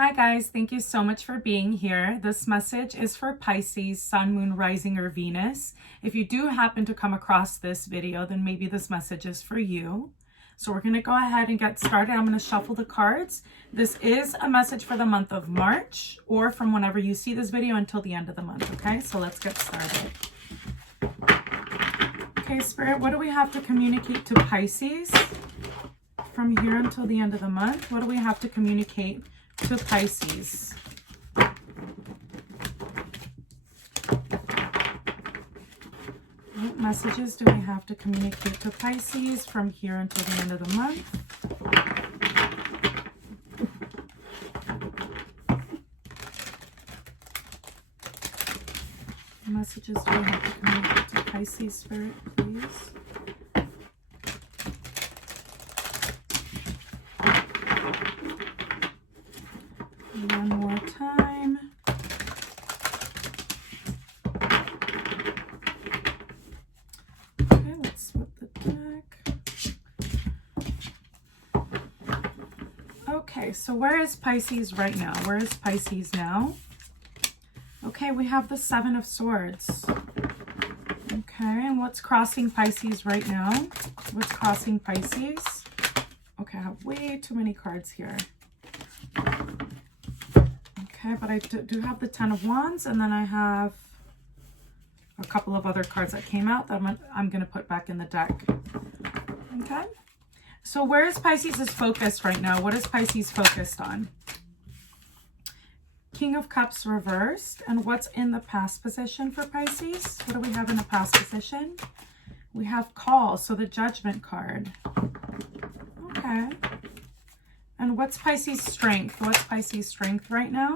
Hi guys, thank you so much for being here. This message is for Pisces, Sun, Moon, Rising, or Venus. If you do happen to come across this video, then maybe this message is for you. So we're going to go ahead and get started. I'm going to shuffle the cards. This is a message for the month of March, or from whenever you see this video until the end of the month, okay? So let's get started. Okay, Spirit, what do we have to communicate to Pisces from here until the end of the month? What do we have to communicate to Pisces? What messages do we have to communicate to Pisces from here until the end of the month? What messages do we have to communicate to Pisces, Spirit, please? One more time. Okay, let's flip the deck. Okay, so where is Pisces right now? Where is Pisces now? Okay, we have the Seven of Swords. Okay, and what's crossing Pisces right now? What's crossing Pisces? Okay, I have way too many cards here. Okay, but I do have the Ten of Wands, and then I have a couple of other cards that came out that I'm going to put back in the deck. Okay, so where is Pisces' focus right now? What is Pisces focused on? King of Cups reversed. And what's in the past position for Pisces? What do we have in the past position? We have Call, so the Judgment card. Okay. And what's Pisces' strength? What's Pisces' strength right now?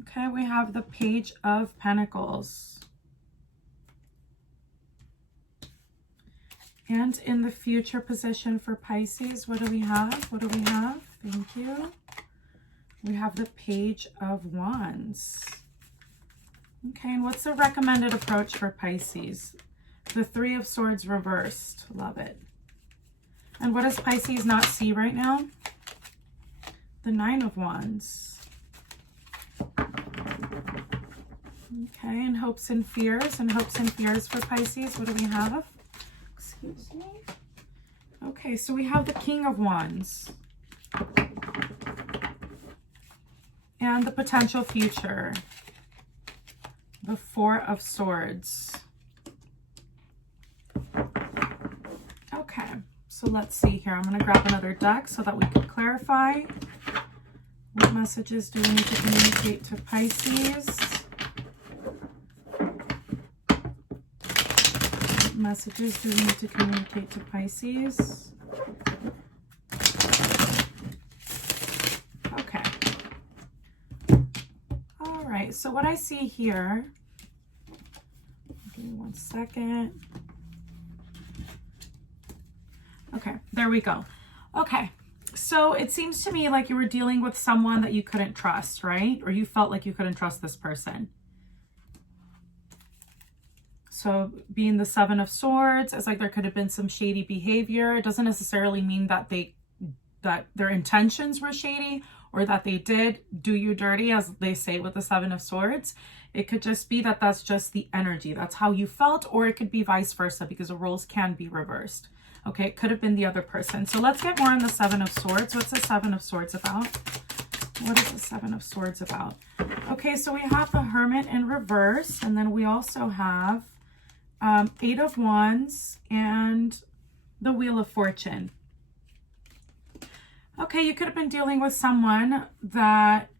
Okay, we have the Page of Pentacles. And in the future position for Pisces, what do we have? What do we have? Thank you. We have the Page of Wands. Okay, and what's the recommended approach for Pisces? The Three of Swords reversed. Love it. And what does Pisces not see right now? The Nine of Wands. Okay, and hopes and fears. And hopes and fears for Pisces. What do we have? Excuse me. Okay, so we have the King of Wands. And the potential future. The Four of Swords. Okay, so let's see here. I'm going to grab another deck so that we can clarify. What messages do we need to communicate to Pisces? What messages do we need to communicate to Pisces? Okay. All right, so what I see here, give me 1 second. Okay, there we go. Okay. So it seems to me like you were dealing with someone that you couldn't trust, right? Or you felt like you couldn't trust this person. So being the Seven of Swords, it's like there could have been some shady behavior. It doesn't necessarily mean that their intentions were shady or that they did do you dirty, as they say with the Seven of Swords. It could just be that that's just the energy. That's how you felt, or it could be vice versa, because the roles can be reversed. Okay, it could have been the other person. So let's get more on the Seven of Swords. What's the Seven of Swords about? What is the Seven of Swords about? Okay, so we have the Hermit in reverse, and then we also have Eight of Wands and the Wheel of Fortune. Okay, you could have been dealing with someone that,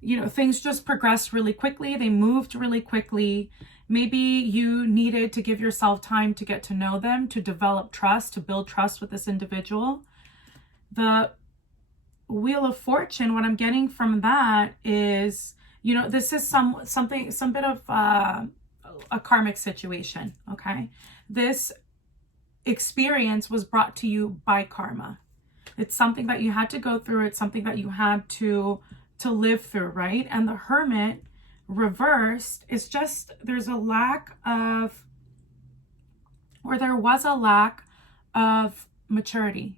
you know, things just progressed really quickly. They moved really quickly. Maybe you needed to give yourself time to get to know them, to develop trust, to build trust with this individual. The Wheel of Fortune, what I'm getting from that is, you know, this is some bit of a karmic situation, okay? This experience was brought to you by karma. It's something that you had to go through. It's something that you had to live through, right? And the Hermit reversed is just, there's a lack of, or there was a lack of maturity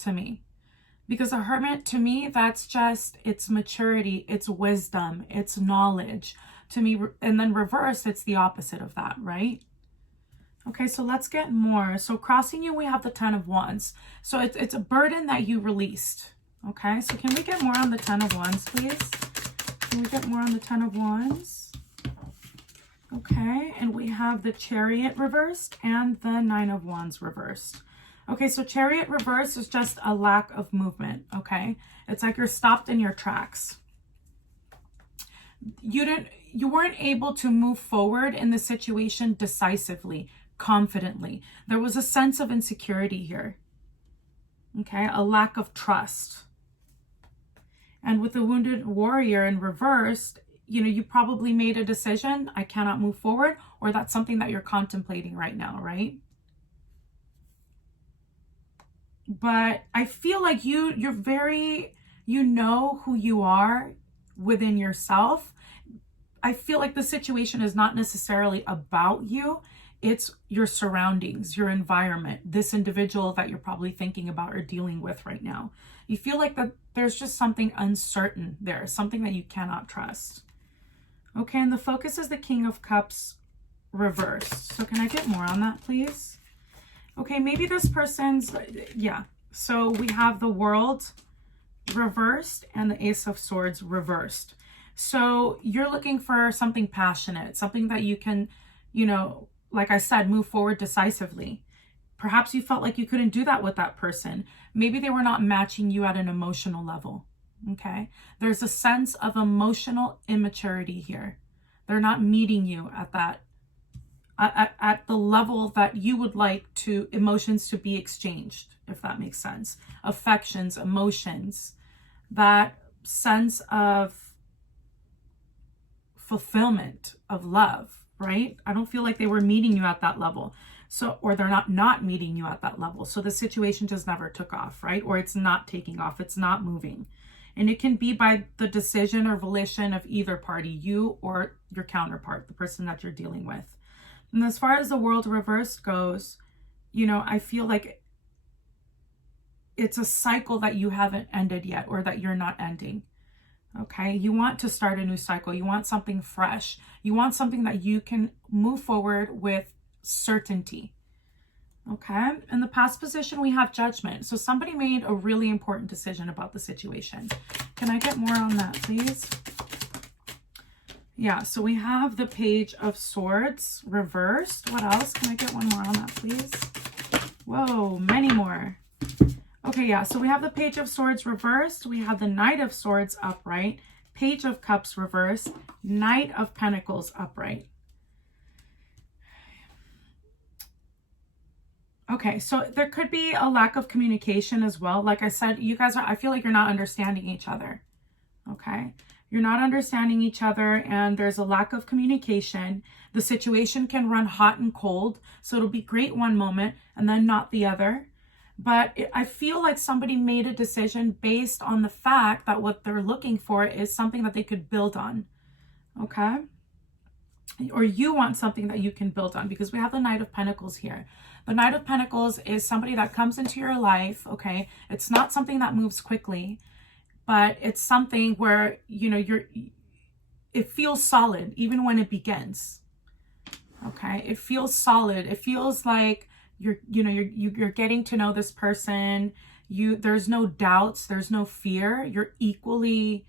to me. Because a hermit, to me, that's just, it's maturity, it's wisdom, it's knowledge. To me, and then reverse, it's the opposite of that, right? Okay, so let's get more. So crossing you, we have the 10 of Wands. So it's a burden that you released. Okay, so can we get more on the 10 of Wands, please? Can we get more on the 10 of Wands? Okay, and we have the Chariot reversed and the 9 of Wands reversed. Okay, so Chariot reverse is just a lack of movement, okay? It's like you're stopped in your tracks. You weren't able to move forward in the situation decisively, confidently. There was a sense of insecurity here, okay? A lack of trust. And with the Wounded Warrior in reverse, you know, you probably made a decision, I cannot move forward, or that's something that you're contemplating right now, right? But I feel like you're very, you know who you are within yourself. I feel like the situation is not necessarily about you. It's your surroundings, your environment, this individual that you're probably thinking about or dealing with right now. You feel like that there's just something uncertain there, something that you cannot trust. Okay, and the focus is the King of Cups reversed. So can I get more on that, please? Okay, maybe this person's, yeah. So we have the World reversed and the Ace of Swords reversed. So you're looking for something passionate, something that you can, you know, like I said, move forward decisively. Perhaps you felt like you couldn't do that with that person. Maybe they were not matching you at an emotional level, okay? There's a sense of emotional immaturity here. They're not meeting you at that, at the level that you would like to emotions to be exchanged, if that makes sense. Affections, emotions, that sense of fulfillment, of love, right? I don't feel like they were meeting you at that level. So, or they're not meeting you at that level. So the situation just never took off, right? Or it's not taking off, it's not moving. And it can be by the decision or volition of either party, you or your counterpart, the person that you're dealing with. And as far as the World reversed goes, you know, I feel like it's a cycle that you haven't ended yet, or that you're not ending. Okay, you want to start a new cycle. You want something fresh. You want something that you can move forward with certainty. Okay, in the past position, we have Judgment. So somebody made a really important decision about the situation. Can I get more on that, please? Yeah, so we have the Page of Swords reversed. What else? Can I get one more on that, please? Whoa, many more. Okay, yeah, so we have the Page of Swords reversed. We have the Knight of Swords upright. Page of Cups reversed. Knight of Pentacles upright. Okay, so there could be a lack of communication as well. Like I said, you guys are, I feel like you're not understanding each other. Okay, you're not understanding each other, and there's a lack of communication. The situation can run hot and cold. So it'll be great one moment and then not the other. But I feel like somebody made a decision based on the fact that what they're looking for is something that they could build on. Okay, or you want something that you can build on, because we have the Knight of Pentacles here. The Knight of Pentacles is somebody that comes into your life, okay? It's not something that moves quickly, but it's something where, you know, it feels solid even when it begins. Okay? It feels solid. It feels like you're getting to know this person. There's no doubts, there's no fear. You're equally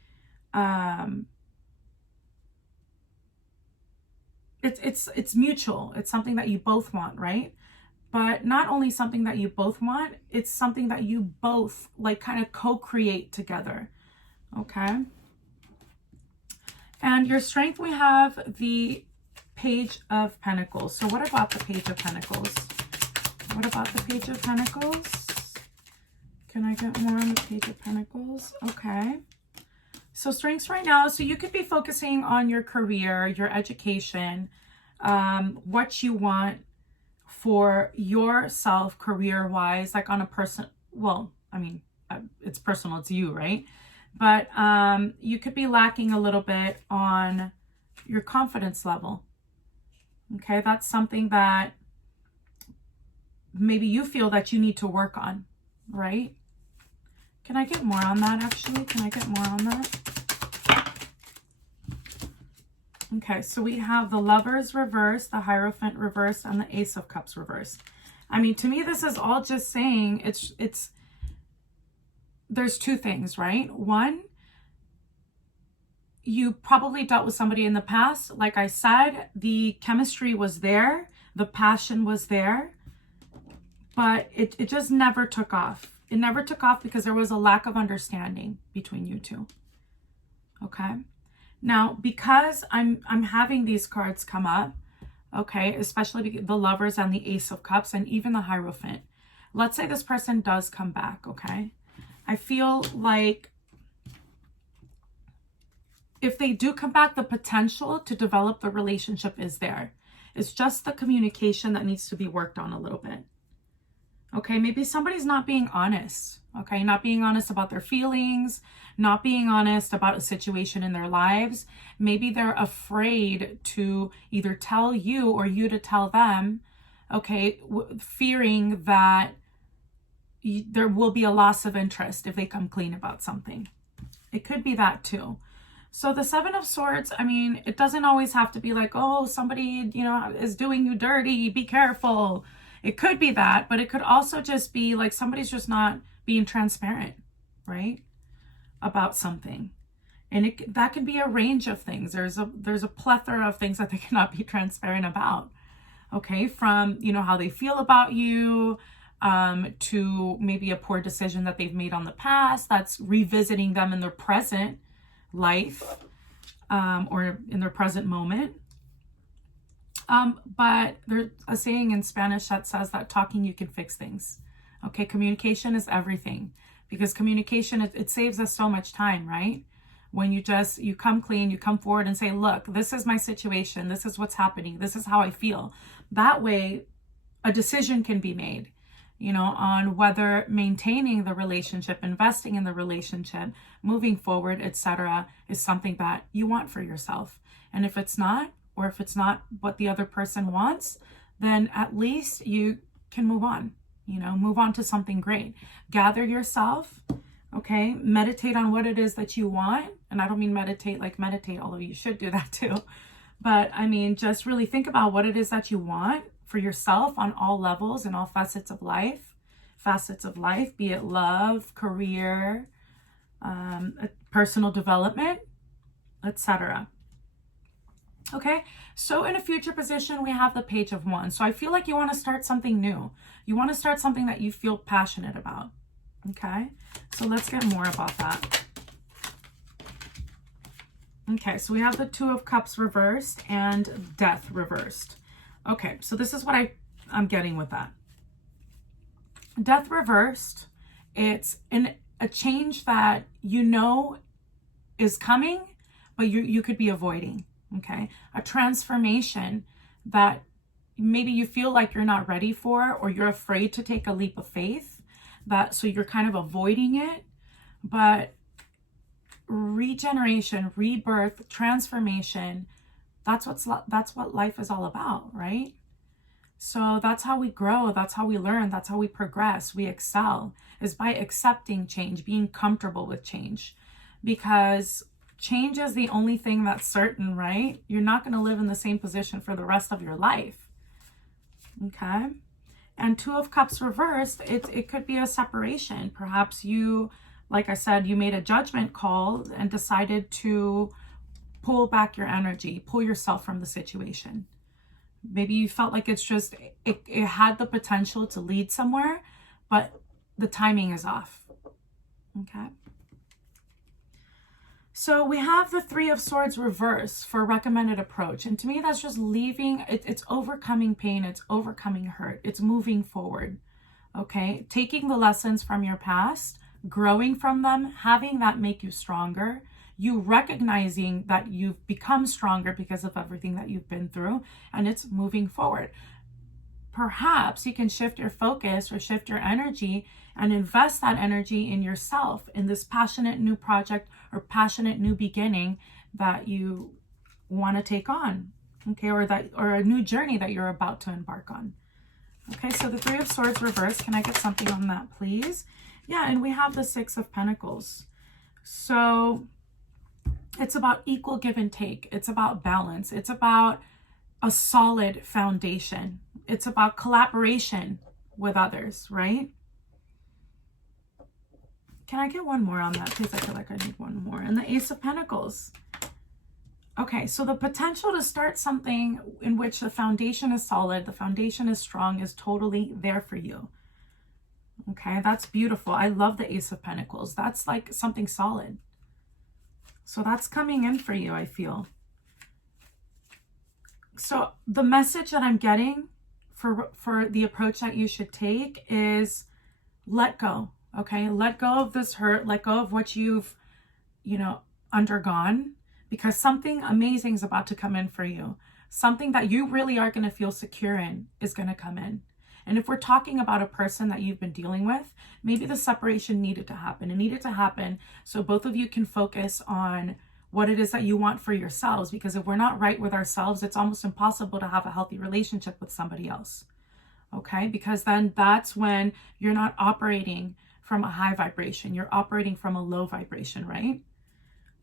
it's mutual. It's something that you both want, right? But not only something that you both want, it's something that you both like kind of co-create together. Okay? And your strength, we have the Page of Pentacles. So what about the Page of Pentacles? What about the Page of Pentacles? Can I get more on the Page of Pentacles? Okay. So strengths right now, so you could be focusing on your career, your education, what you want for yourself career-wise, like on a person, well, I mean, it's personal, it's you, right? But you could be lacking a little bit on your confidence level. Okay, that's something that maybe you feel that you need to work on, right? Can I get more on that, actually? Can I get more on that? Okay, so we have the Lovers reversed, the Hierophant reversed, and the Ace of Cups reversed. I mean, to me, this is all just saying there's two things, right? One, you probably dealt with somebody in the past. Like I said, the chemistry was there, the passion was there, but it just never took off. It never took off because there was a lack of understanding between you two. Okay. Now, because I'm having these cards come up, okay, especially the Lovers and the Ace of Cups and even the Hierophant. Let's say this person does come back, okay? I feel like if they do come back, the potential to develop the relationship is there. It's just the communication that needs to be worked on a little bit. Okay, maybe somebody's not being honest, okay? Not being honest about their feelings, not being honest about a situation in their lives. Maybe they're afraid to either tell you or you to tell them, okay, fearing that there will be a loss of interest if they come clean about something. It could be that too. So the Seven of Swords, I mean, it doesn't always have to be like, oh, somebody, you know, is doing you dirty, be careful. It could be that, but it could also just be like somebody's just not being transparent, right, about something. And that could be a range of things. There's a plethora of things that they cannot be transparent about, okay, from, you know, how they feel about you, to maybe a poor decision that they've made on the past that's revisiting them in their present life, or in their present moment. But there's a saying in Spanish that says that talking, you can fix things. Okay, communication is everything, because communication, it saves us so much time, right? When you come clean, you come forward and say, look, this is my situation. This is what's happening. This is how I feel. That way, a decision can be made, you know, on whether maintaining the relationship, investing in the relationship, moving forward, etc., is something that you want for yourself. And if it's not, or if it's not what the other person wants, then at least you can move on, you know, move on to something great. Gather yourself, okay? Meditate on what it is that you want. And I don't mean meditate like meditate, although you should do that too. But I mean, just really think about what it is that you want for yourself on all levels and all facets of life, be it love, career, personal development, etc. Okay, so in a future position, we have the Page of Wands. So I feel like you want to start something new. You want to start something that you feel passionate about. Okay, so let's get more about that. Okay, so we have the Two of Cups reversed and Death reversed. Okay, so this is what I'm getting with that. Death reversed, it's a change that you know is coming, but you could be avoiding. Okay, a transformation that maybe you feel like you're not ready for, or you're afraid to take a leap of faith, so you're kind of avoiding it. But regeneration, rebirth, transformation, that's what life is all about, right? So that's how we grow, that's how we learn, that's how we progress, we excel, is by accepting change, being comfortable with change. Because change is the only thing that's certain, right? You're not going to live in the same position for the rest of your life. Okay? And Two of Cups reversed, it could be a separation. Perhaps you, like I said, you made a judgment call and decided to pull back your energy, pull yourself from the situation. Maybe you felt like it had the potential to lead somewhere, but the timing is off. Okay? So we have the Three of Swords reversed for recommended approach. And to me, that's just leaving, it's overcoming pain, it's overcoming hurt, it's moving forward, okay? Taking the lessons from your past, growing from them, having that make you stronger, you recognizing that you've become stronger because of everything that you've been through, and it's moving forward. Perhaps you can shift your focus or shift your energy and invest that energy in yourself, in this passionate new project or passionate new beginning that you want to take on, okay, or a new journey that you're about to embark on. Okay, so the Three of Swords reversed. Can I get something on that, please? Yeah, and we have the Six of Pentacles. So it's about equal give and take. It's about balance. It's about a solid foundation. It's about collaboration with others, right? Can I get one more on that? Please, I feel like I need one more. And the Ace of Pentacles. Okay, so the potential to start something in which the foundation is solid, the foundation is strong, is totally there for you. Okay, that's beautiful. I love the Ace of Pentacles. That's like something solid. So that's coming in for you, I feel. So the message that I'm getting for the approach that you should take is let go. Okay, let go of this hurt, let go of what you've, undergone, because something amazing is about to come in for you. Something that you really are going to feel secure in is going to come in. And if we're talking about a person that you've been dealing with, maybe the separation needed to happen. It needed to happen so both of you can focus on what it is that you want for yourselves. Because if we're not right with ourselves, it's almost impossible to have a healthy relationship with somebody else. Okay? Because then that's when you're not operating from a high vibration. You're operating from a low vibration, right?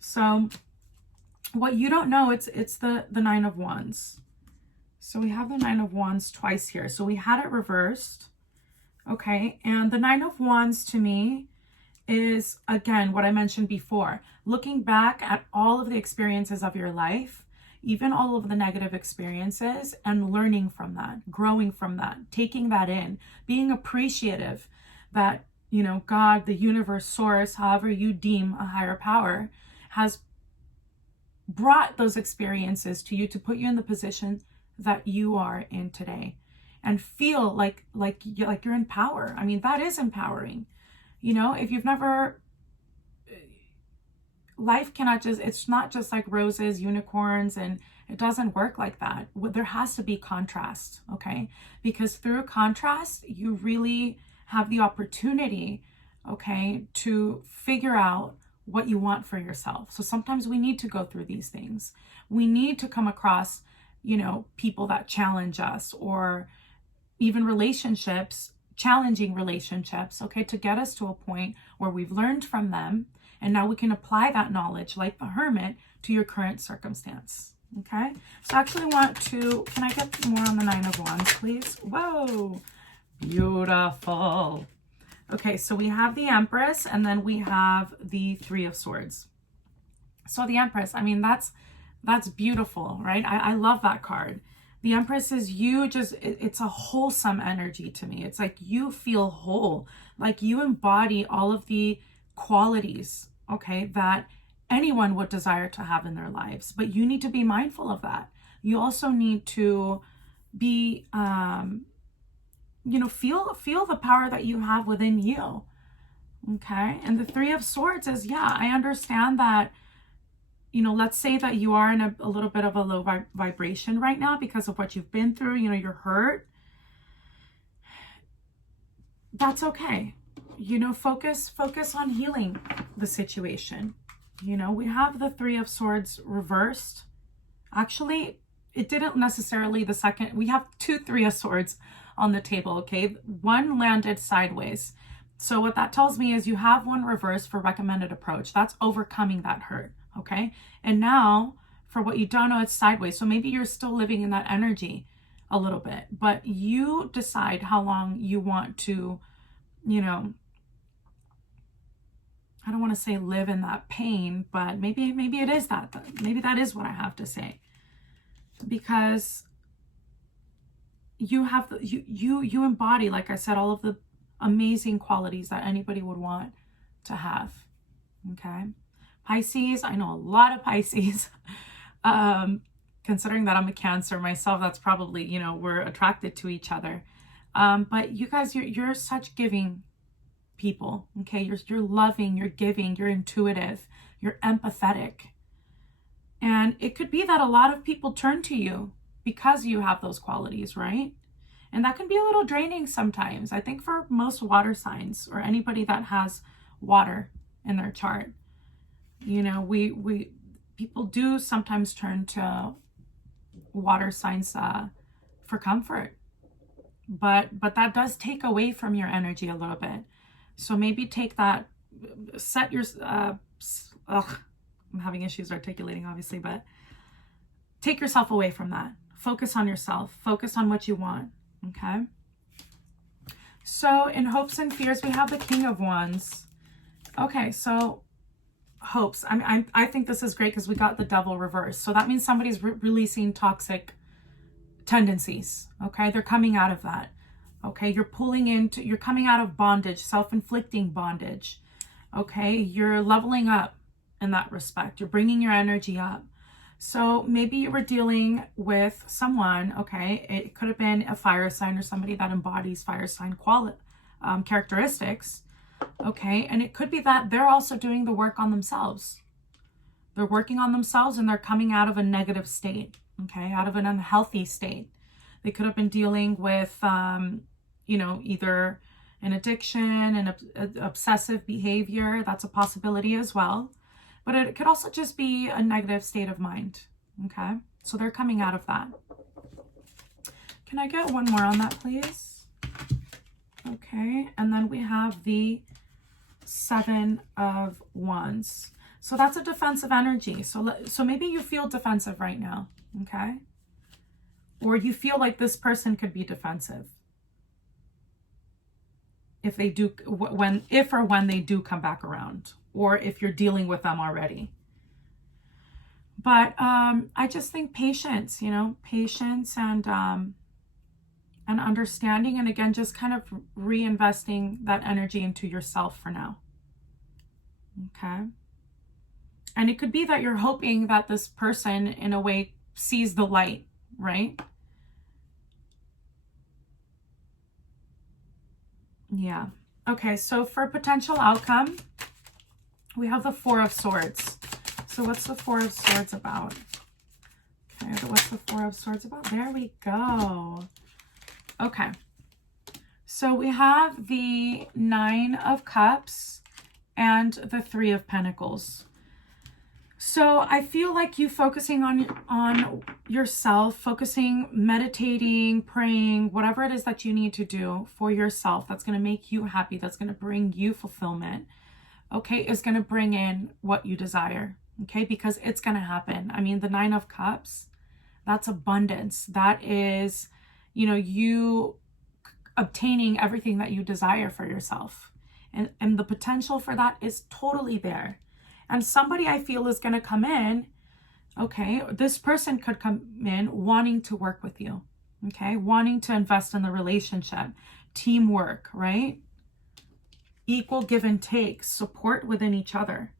So what you don't know, it's the Nine of Wands. So we have the Nine of Wands twice here. So we had it reversed. Okay. And the Nine of Wands to me is, again, what I mentioned before, looking back at all of the experiences of your life, even all of the negative experiences, and learning from that, growing from that, taking that in, being appreciative that, God, the universe, source, however you deem a higher power, has brought those experiences to you to put you in the position that you are in today, and feel like you're in power. I mean, that is empowering. If you've never, life cannot just, it's not just like roses, unicorns, and it doesn't work like that. There has to be contrast, okay? Because through contrast, you really have the opportunity, okay, to figure out what you want for yourself. So sometimes we need to go through these things. We need to come across, people that challenge us, or even relationships, challenging relationships, okay, to get us to a point where we've learned from them, and now we can apply that knowledge, like the Hermit, to your current circumstance. Okay, so I actually want to, can I get more on the Nine of Wands, please? Whoa, beautiful. Okay, so we have the Empress, and then we have the Three of Swords. So the Empress, I mean, that's beautiful, right? I love that card. The Empress is you, it's a wholesome energy to me. It's like you feel whole, like you embody all of the qualities, okay, that anyone would desire to have in their lives. But you need to be mindful of that. You also need to be, feel the power that you have within you, okay? And the Three of Swords is, yeah, I understand that, let's say that you are in a little bit of a low vibration right now because of what you've been through, you're hurt. That's okay. Focus on healing the situation. We have the Three of Swords reversed. Actually, it didn't necessarily, we have two Three of Swords on the table, okay? One landed sideways. So what that tells me is you have one reversed for recommended approach. That's overcoming that hurt, okay? And now for what you don't know, it's sideways. So maybe you're still living in that energy a little bit, but you decide how long you want to, I don't want to say live in that pain, but maybe it is that. Maybe that is what I have to say. Because you have you embody, like I said, all of the amazing qualities that anybody would want to have. Okay? Pisces, I know a lot of Pisces. Considering that I'm a Cancer myself, that's probably, we're attracted to each other. But you guys, you're such giving people, okay? You're loving, you're giving, you're intuitive, you're empathetic. And it could be that a lot of people turn to you because you have those qualities, right? And that can be a little draining sometimes. I think for most water signs, or anybody that has water in their chart, people do sometimes turn to water signs for comfort. But that does take away from your energy a little bit. So maybe take that, set your, I'm having issues articulating, obviously, but take yourself away from that. Focus on yourself. Focus on what you want, okay? So in hopes and fears, we have the King of Wands. Okay, so hopes. I think this is great because we got the Devil reversed. So that means somebody's releasing toxic tendencies, okay? They're coming out of that, okay? You're coming out of bondage, self-inflicting bondage, okay? You're leveling up in that respect. You're bringing your energy up. So maybe you were dealing with someone, okay? It could have been a fire sign or somebody that embodies fire sign characteristics, okay? And it could be that they're also doing the work on themselves. They're working on themselves and they're coming out of a negative state, okay? Out of an unhealthy state. They could have been dealing with, you know, either an addiction and obsessive behavior. That's a possibility as well. But it could also just be a negative state of mind, okay? So they're coming out of that. Can I get one more on that, please? Okay, and then we have the Seven of Wands. So that's a defensive energy. So maybe you feel defensive right now, okay? Or you feel like this person could be defensive. If they do, if or when they do come back around, or if you're dealing with them already. But I just think patience, you know, patience and understanding, and again, just kind of reinvesting that energy into yourself for now. Okay. And it could be that you're hoping that this person in a way sees the light, right? Yeah. Okay, so for potential outcome, we have the Four of Swords. So what's the Four of Swords about? Okay, what's the Four of Swords about? There we go. Okay. So we have the Nine of Cups and the Three of Pentacles. So I feel like you focusing on yourself, focusing, meditating, praying, whatever it is that you need to do for yourself that's going to make you happy, that's going to bring you fulfillment, okay, is going to bring in what you desire, okay, because it's going to happen. I mean, the Nine of Cups, that's abundance. That is, you know, you obtaining everything that you desire for yourself. And the potential for that is totally there. And somebody I feel is going to come in, okay, this person could come in wanting to work with you, okay, wanting to invest in the relationship, teamwork, right? Equal give and take, support within each other.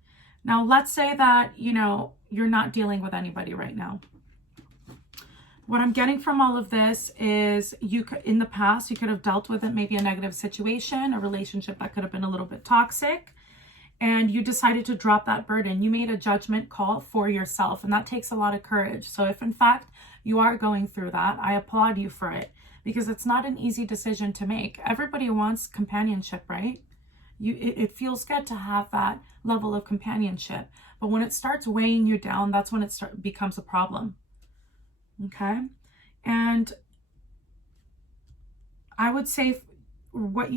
Now, let's say that, you know, you're not dealing with anybody right now. What I'm getting from all of this is you could, in the past, you could have dealt with it, maybe a negative situation, a relationship that could have been a little bit toxic, and you decided to drop that burden. You made a judgment call for yourself, and that takes a lot of courage. So if in fact you are going through that, I applaud you for it, because it's not an easy decision to make. Everybody wants companionship, right? It feels good to have that level of companionship, but when it starts weighing you down, that's when it becomes a problem. Okay, and I would say what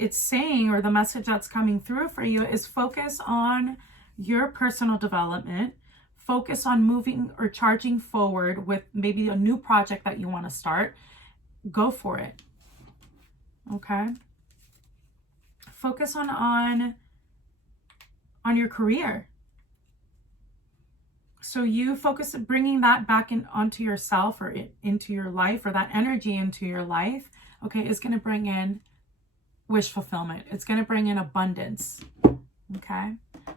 it's saying, or the message that's coming through for you, is focus on your personal development, focus on moving or charging forward with maybe a new project that you want to start. Go for it. Okay, focus on your career. So you focus on bringing that back onto yourself, or into your life, or that energy into your life, okay, is going to bring in wish fulfillment. It's going to bring in abundance, okay?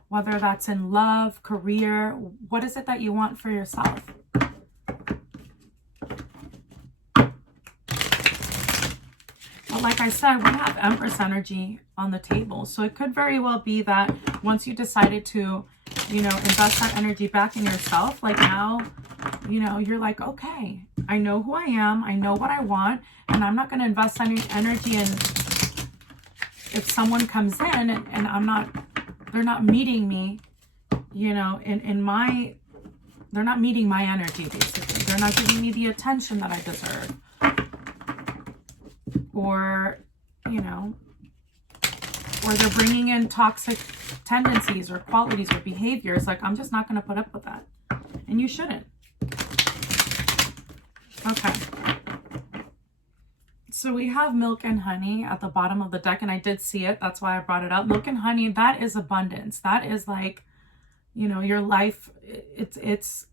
Whether that's in love, career, what is it that you want for yourself? But like I said, we have Empress energy on the table. So it could very well be that once you decided to, you know, invest that energy back in yourself, like now, you know, you're like, okay, I know who I am, I know what I want, and I'm not going to invest any energy in if someone comes in and they're not meeting me, you know, they're not meeting my energy, basically. They're not giving me the attention that I deserve. Or, you know, or they're bringing in toxic tendencies or qualities or behaviors. Like, I'm just not going to put up with that. And you shouldn't. Okay. So we have milk and honey at the bottom of the deck, and I did see it. That's why I brought it up. Milk and honey, that is abundance. That is like, you know, your life, it's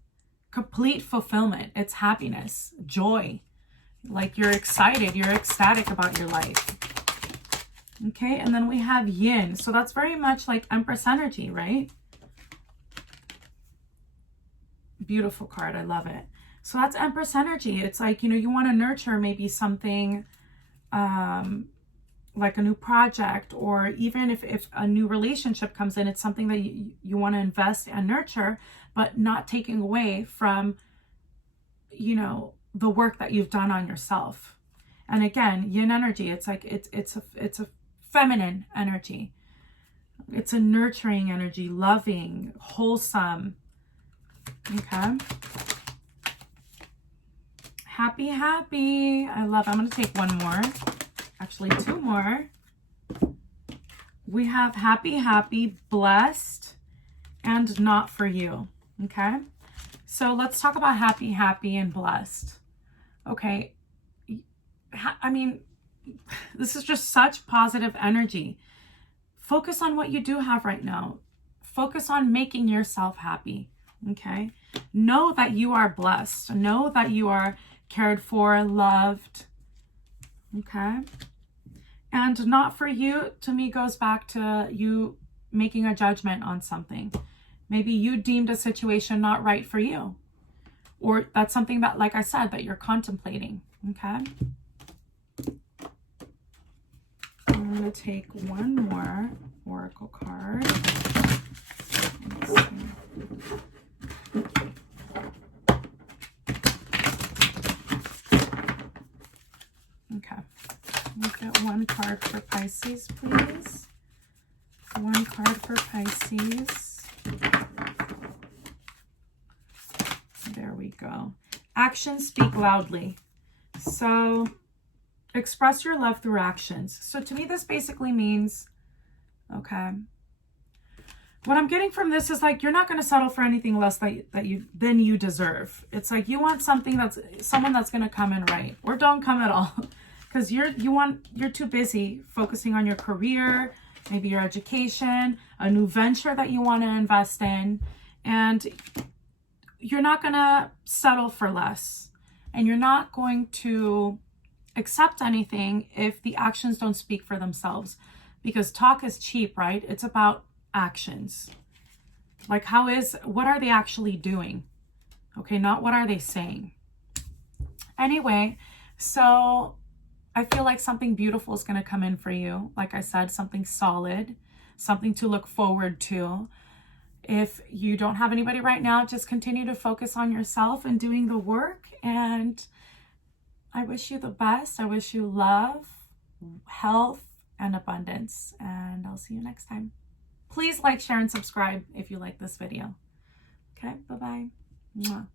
complete fulfillment. It's happiness, joy. Like, you're excited, you're ecstatic about your life. Okay, and then we have yin. So that's very much like Empress energy, right? Beautiful card. I love it. So that's Empress energy. It's like, you know, you want to nurture maybe something like a new project, or even if a new relationship comes in, it's something that you want to invest and nurture, but not taking away from, you know, the work that you've done on yourself. And again, yin energy, it's like it's a feminine energy. It's a nurturing energy, loving, wholesome. Okay. Happy, happy. I love it. I'm going to take one more. Actually, two more. We have happy, happy, blessed, and not for you. Okay. So let's talk about happy, happy, and blessed. Okay. I mean, this is just such positive energy. Focus on what you do have right now. Focus on making yourself happy. Okay. Know that you are blessed. Know that you are cared for, loved. Okay. And not for you, to me, goes back to you making a judgment on something. Maybe you deemed a situation not right for you. Or that's something that, like I said, that you're contemplating. Okay. I'm going to take one more oracle card. Let's see. Okay. We'll get one card for Pisces, please. One card for Pisces. There we go. Actions speak loudly. So express your love through actions. So to me, this basically means, okay, what I'm getting from this is like, you're not going to settle for anything less than you deserve. It's like, you want something someone that's going to come in right, or don't come at all. Because you're too busy focusing on your career, maybe your education, a new venture that you want to invest in, and you're not going to settle for less, and you're not going to accept anything if the actions don't speak for themselves, because talk is cheap, right? It's about actions. Like, what are they actually doing? Okay, not what are they saying. Anyway, so I feel like something beautiful is going to come in for you. Like I said, something solid, something to look forward to. If you don't have anybody right now, just continue to focus on yourself and doing the work. And I wish you the best. I wish you love, health, and abundance. And I'll see you next time. Please like, share, and subscribe if you like this video. Okay, bye-bye. Mwah.